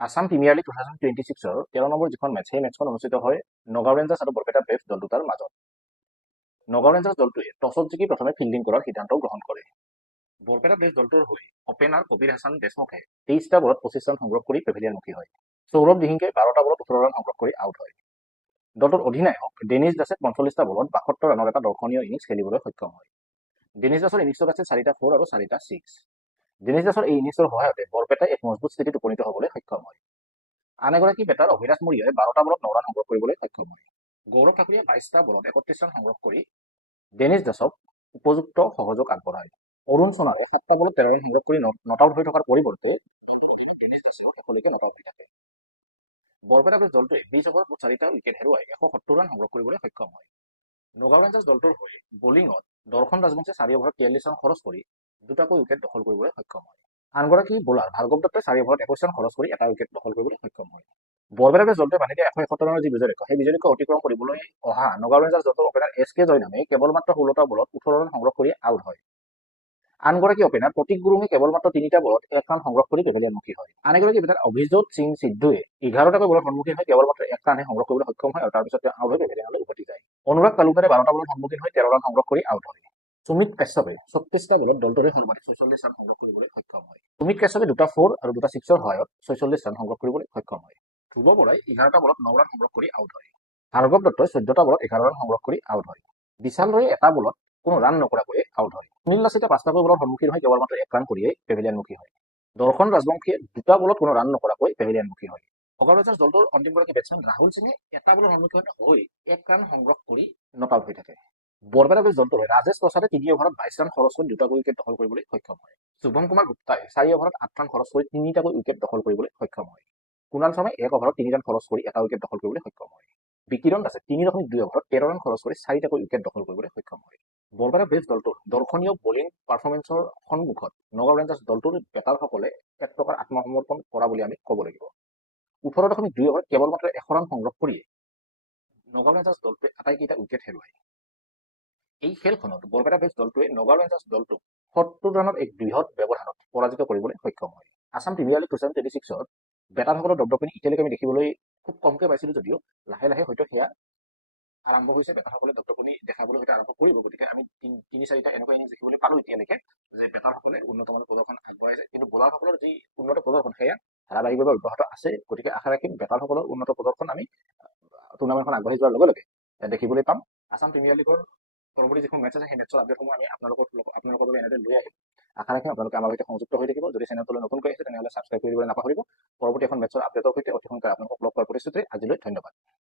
Assam premier league 2026-ৰ 13 number যিখন match, সেই মেচখন অনুষ্ঠিত হয় নগাঁও ৰেঞ্জাৰ্ছ আৰু বৰপেটা ব্ৰেভছ দল দুটাৰ মাজত। নগাঁও ৰেঞ্জাৰ্ছ দলটোৱে টছত জিকি প্ৰথমে ফিল্ডিং কৰাৰ সিদ্ধান্ত গ্ৰহণ কৰে। বৰপেটা ব্ৰেভছ দলটোৰ হৈ অপেনাৰ কবিৰ হাছান দেশমুখে 23টা বলত 25 ৰান সংগ্ৰহ কৰি পেভিলিয়নমুখী হয়। সৌৰভ দিহিঙে 12টা বলত 18 ৰান সংগ্ৰহ কৰি আউট হয়। দলটোৰ অধিনায়ক ডেনিছ দাসে 45টা বলত 72 ৰানৰ এটা দৰ্শনীয় ইনিংছ খেলিবলৈ সক্ষম হয়। ডেনিছ দাসৰ ইনিংছত আছে 4টা 4 আৰু 4টা 6। ডেনিছ দাসৰ এই ইনিংছৰ সহায়তে বৰপেটাই এক মজবুত স্থিতিত উপনীত হ'বলৈ সক্ষম হয়। আন এগৰাকী বেটাৰ অভিৰাজ মৰিয়াই 12টা বলত 9 ৰান সংগ্ৰহ কৰিবলৈ সক্ষম হয়। গৌৰৱ ঠাকুৰীয়ে 22টা বলত 31 ৰান সংগ্ৰহ কৰি ডেনিছ দাসক উপযুক্ত সহযোগ আগবঢ়ায়। অৰুণ সোণাৰে 7টা বলত 13 ৰান সংগ্ৰহ কৰি নট আউট হৈ থকাৰ পৰিৱৰ্তে ডেনিছ দাসেও শেষলৈকে নট আউট হৈ থাকে। বৰপেটা ব্ৰেভছ দলটোৱে 20 অভাৰত 4টা উইকেট হেৰুৱাই 170 ৰান সংগ্ৰহ কৰিবলৈ সক্ষম হয়। নগাঁও ৰেঞ্জাৰ্ছ দলটোৰ হৈ বলিঙত দৰ্শন ৰাজবংশে 4 অভাৰত 43 ৰান খৰচ কৰি দুটাকৈ উইকেট দখল কৰিবলৈ সক্ষম হয়। আনগৰাকী বলাৰ ভাৰ্গৱ দত্তই 4 অভাৰত 21 ৰান খৰচ কৰি এটা উইকেট দখল কৰিবলৈ সক্ষম হয়। বৰপেটা ব্ৰেভছ দলটোৱে বান্ধি দিয়া 171 ৰানৰ যি বিজয় ৰেখা, সেই বিজয় ৰেখা অতিক্ৰম কৰিবলৈ অহা নগাঁও ৰেঞ্জাৰ্ছ দলটোৰ অপেনাৰ SK জয়নামে কেৱল মাত্ৰ 16টা বলত 18 ৰান সংগ্ৰহ কৰি আউট হয়। আনগৰাকী অপেনাৰ প্ৰতীক গুৰুঙে কেৱল মাত্ৰ 3টা বলত 1 ৰান সংগ্ৰহ কৰি পেভিলিয়নমুখী হয়। আন এগৰাকী বেটাৰ অভিজিত সিং সিদ্ধুৱে 11টাকৈ বলত সন্মুখীন হৈ কেৱল মাত্ৰ 1 ৰানহে সংগ্ৰহ কৰিবলৈ সক্ষম হয় আৰু তাৰপিছত তেওঁ আউট হৈ পেভিলিয়নলৈ উভতি যায়। অনুৰাগ তালুকাৰে 12টা বলত সন্মুখীন হৈ 13 ৰান সংগ্ৰহ কৰি আউট হয়। সুমিত কাশ্যপে 36টা বলত দলটোৰে সৰ্বাধিক 46 ৰান সংগ্ৰহ কৰিবলৈ সক্ষম হয়। সুমিত কাশ্যপে 2টা 4 আৰু 2টা 6ৰ সহায়ত 46 ৰান সংগ্ৰহ কৰিবলৈ সক্ষম হয়। ধ্ৰুৱ বৰাই 11টা বলত 9 ৰান সংগ্ৰহ কৰি আউট হয়। ভাৰ্গৱ দত্তই 14টা বলত 11 ৰান সংগ্ৰহ কৰি আউট হয়। বিশাল ৰয়ে এটা বলত কোনো ৰান নকৰাকৈ আউট হয়। সুনীল লাচিতে 5টাকৈ বলত সন্মুখীন হৈ কেৱল মাত্ৰ 1 ৰান কৰিয়েই পেভিলিয়নমুখী হয়। দৰ্শন ৰাজবংশীয়ে 2টা বলত কোনো ৰান নকৰাকৈ পেভিলিয়নমুখী হয়। নগাঁও ৰেঞ্জাৰ্ছ দলটোৰ অন্তিমগৰাকী বেটছমেন ৰাহুল সিঙে এটা বলত সন্মুখীন হৈ 1 ৰান সংগ্ৰহ কৰি নট আউট হৈ থাকে। বৰপেটা ব্ৰেভছ দলটোৰ হৈ ৰাজেশ প্ৰসাদে 3 অভাৰত 22 ৰান খৰচ কৰি দুটাকৈ উইকেট দখল কৰিবলৈ সক্ষম হয়। শুভম কুমাৰ গুপ্তাই 4 অভাৰত 8 ৰান খৰচ কৰি 3টাকৈ উইকেট দখল কৰিবলৈ সক্ষম হয়। কুণাল শৰ্মাই 1 অভাৰত 3 ৰান খৰচ কৰি এটা উইকেট দখল কৰিবলৈ সক্ষম হয়। বিকিৰণ দাসে 3.2 অভাৰত 13 ৰান খৰচ কৰি 4টাকৈ উইকেট দখল কৰিবলৈ সক্ষম হয়। বৰপেটা ব্ৰেভছ দলটোৰ দৰ্শনীয় বলিং পাৰফৰ্মেন্সৰ সন্মুখত নগাঁও ৰেঞ্জাৰ্ছ দলটোৰ বেটাৰসকলে এক প্ৰকাৰ আত্মসমৰ্পণ কৰা বুলি আমি ক'ব লাগিব। 18.2 অভাৰত কেৱল মাত্ৰ 100 ৰান সংগ্ৰহ কৰিয়ে নগাঁও ৰেঞ্জাৰ্ছ দলটোৱে আটাইকেইটা উইকেট হেৰুৱায়। এই খেলখনত বৰপেটা ব্ৰেভছ দলটোৱে নগাঁও ৰেঞ্জাৰ্ছ দলটোক 70 ৰানৰ এক বৃহৎ ব্যৱধানত পৰাজিত কৰিবলৈ সক্ষম হয়। আসাম প্ৰিমিয়াৰ লীগ 2026-ৰ বেটাৰসকলৰ দপদপনি এতিয়ালৈকে আমি দেখিবলৈ খুব কমকৈ পাইছিলো যদিও লাহে লাহে হয়তো সেয়া আৰম্ভ হৈছে। বেটাৰসকলে দপদপনি দেখাবলৈ হয়তো আৰম্ভ কৰিব। গতিকে আমি 3-4টা এনেকুৱা ইনিংছ দেখিবলৈ পালো এতিয়ালৈকে যে বেটাৰসকলে উন্নত মানৰ প্ৰদৰ্শন আগবঢ়াইছে, কিন্তু বলাৰসকলৰ যি উন্নত প্ৰদৰ্শন সেয়া ধাৰাবাহিকভাৱে অব্যাহত আছে। গতিকে আশা ৰাখিম বেটাৰসকলৰ উন্নত প্ৰদৰ্শন আমি টুৰ্ণামেণ্টখন আগবাঢ়ি যোৱাৰ লগে লগে দেখিবলৈ পাম। আসাম প্ৰিমিয়াৰ লীগৰ পৰৱৰ্তী যিখন মেচ আছে সেই মেচৰ আপডেটসমূহ আমি আপোনালোকৰ বাবে এনেদৰে লৈ আহিম। আশা ৰাখিম আপোনালোকে আমাৰ সৈতে সংযুক্ত হৈ থাকিব। যদি চেনেলটোলৈ নতুনকৈ আহিছে তেনেহ'লে ছাবস্ক্ৰাইব কৰিবলৈ নাপাহৰিব। পৰৱৰ্তী এখন মেচৰ আপডেটৰ সৈতে অতি সোনকালে আপোনালোকক লগ পোৱাৰ প্ৰতিশ্ৰুতিৰে আজিলৈ ধন্যবাদ।